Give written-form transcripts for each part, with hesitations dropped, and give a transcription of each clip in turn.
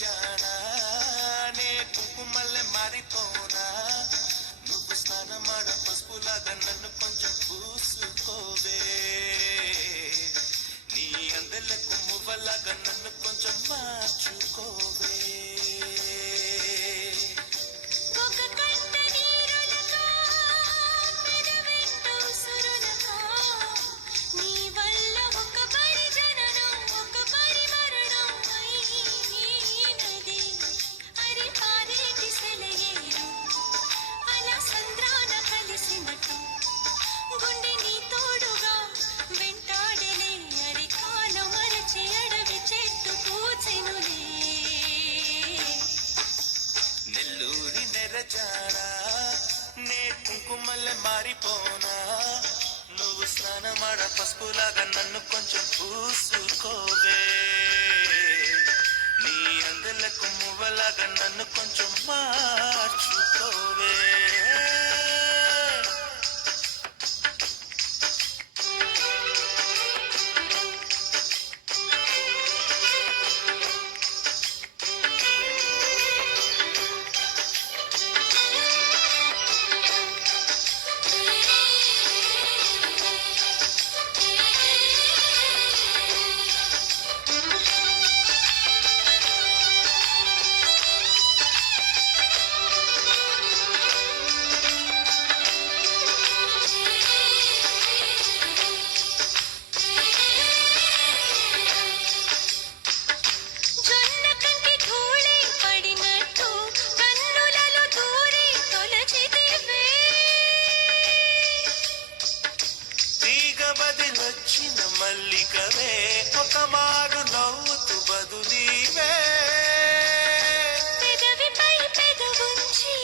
జానా నే కుంకుమల్లె మారిపోనా నువ్వు స్నానమాడ పసుపులాగా నన్ను కొంచెం పూసుకోవే నీ అందలకు మువ్వలాగా నన్ను కొంచెం మార్చుకోవే జానా నే కుంకుమల్లె మారిపోనా నువ్వు స్నానమాడ పసుపులాగా నన్ను కొంచెం పూసుకోవే నీ అందలకు మువ్వలాగా నన్ను కొంచెం మార్చుకోవే బదిలొచ్చిన మల్లికవే ఒక మారు నవ్వుతూ బదులీవే పెదవిపై పెదవుంచి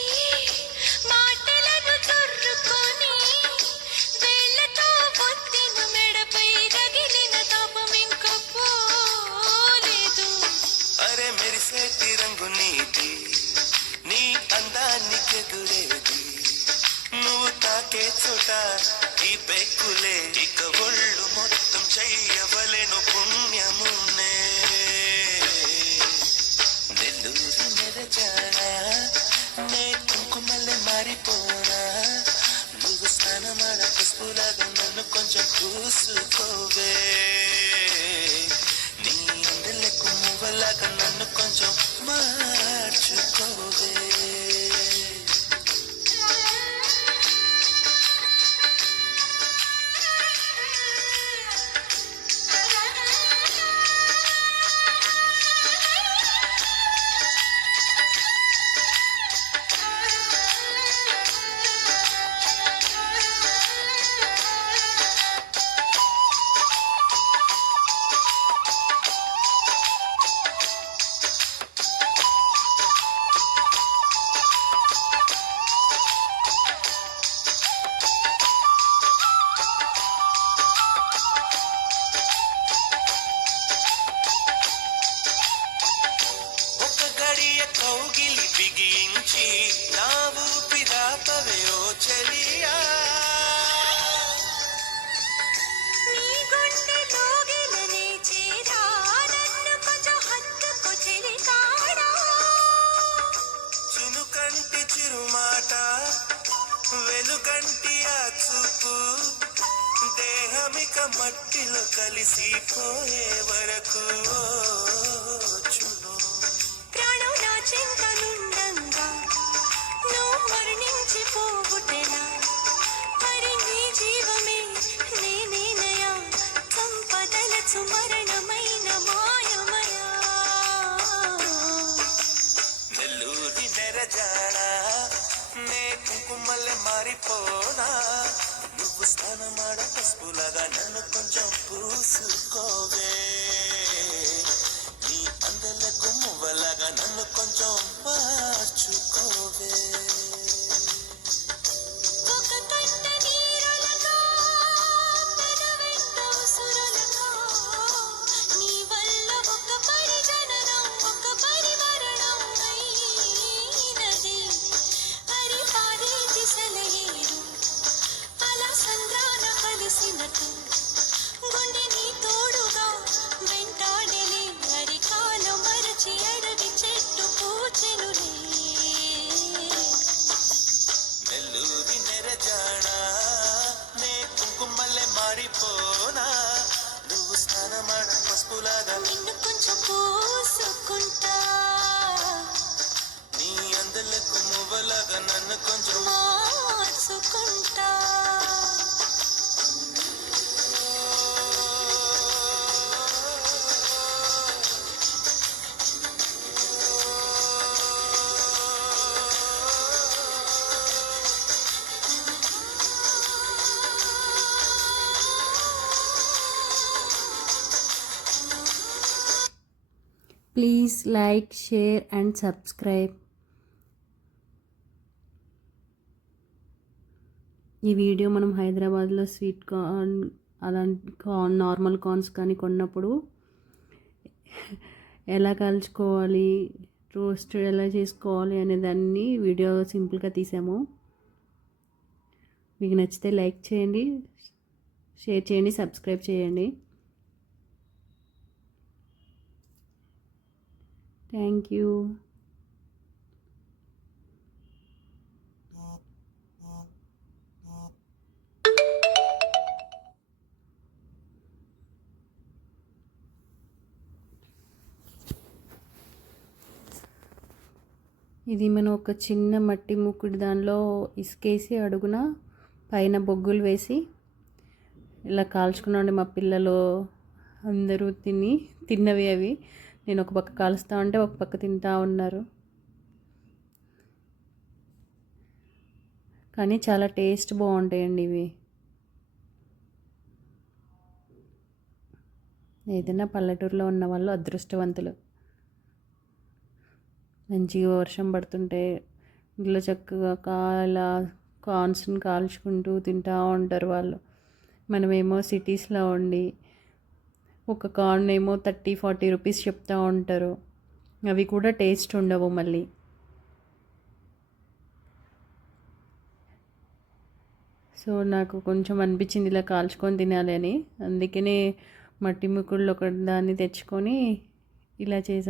మాటలను తుర్రుకొని వేళ్ళతో పొత్తిన మెడపై రగిలిన తాపం ఇంకా పోలేదు అరే మెరిసేటి రంగు నీది నీ అందానికెదురేది నువ్వు తాకే చోట ఈ బెక్కులే ఇక ఒళ్ళు మొత్తం చెయ్యవలెను పుణ్యమునే నెల్లూరు నెరజానా నే కుంకుమల్లె మారిపోనా నువ్వు స్నానమాడ పసుపులాగా నన్ను కొంచెం పూసుకోవే నీ అందలకు మువ్వలాగా నన్ను కొంచెం మార్చుకోవే కౌగిలి బిగించి నా ఊపిరాపవే ఓ చెలియా నీ గుండెలో గిలనే చేరా నన్ను కొంచెం హత్తుకు చెలికాడా చునుకంటి చిరుమాట వెలుకంటి ఆ చూపు దేహమిక మట్టిలో కలిసిపోయే వరకు చును చింతనుండంగా నువ్వు మరణించిపోవుటెలా మరి నీ జీవమే నేనేనయా సంపదలచు మరణమైన మాయమయా నెల్లూరి నెరజానా నే కుంకుమల్లె మారిపోనా నువ్వు స్నానమాడ పసుపులాగా నన్ను కొంచెం పూసుకోవే please like, share and subscribe. ఈ వీడియో మనం హైదరాబాద్లో స్వీట్ కార్న్ అలాంటి కార్న్ నార్మల్ కార్న్స్ కానీ కొన్నప్పుడు ఎలా కాల్చుకోవాలి, రోస్ట్ ఎలా చేసుకోవాలి అనే దాన్ని వీడియో సింపుల్గా తీసాము. మీకు నచ్చితే లైక్ చేయండి, షేర్ చేయండి, సబ్స్క్రైబ్ చేయండి. Thank you. ఇది మనం ఒక చిన్న మట్టి ముక్కుడు దానిలో ఇసుకేసి అడుగున పైన బొగ్గులు వేసి ఇలా కాల్చుకున్నాండి. మా పిల్లలు అందరూ తిన్నవి అవి. నేను ఒక పక్క కాలుస్తూ ఉంటే ఒక పక్క తింటూ ఉన్నారు. కానీ చాలా టేస్ట్ బాగుంటాయండి ఇవి. ఏదైనా పల్లెటూరులో ఉన్న వాళ్ళు అదృష్టవంతులు. మంచిగా వర్షం పడుతుంటే ఇంట్లో చక్కగా కార్న్స్ని కాల్చుకుంటూ తింటూ ఉంటారు వాళ్ళు. మనమేమో సిటీస్లో ఉండి ఒక కార్న్ ఏమో 30-40 రూపీస్ చెప్తూ ఉంటారు. అవి కూడా టేస్ట్ ఉండవు మళ్ళీ. సో నాకు కొంచెం అనిపించింది ఇలా కాల్చుకొని తినాలి అని. అందుకనే మట్టి ముక్కుడులో ఒక దాన్ని తెచ్చుకొని ఇలా చేసామండి.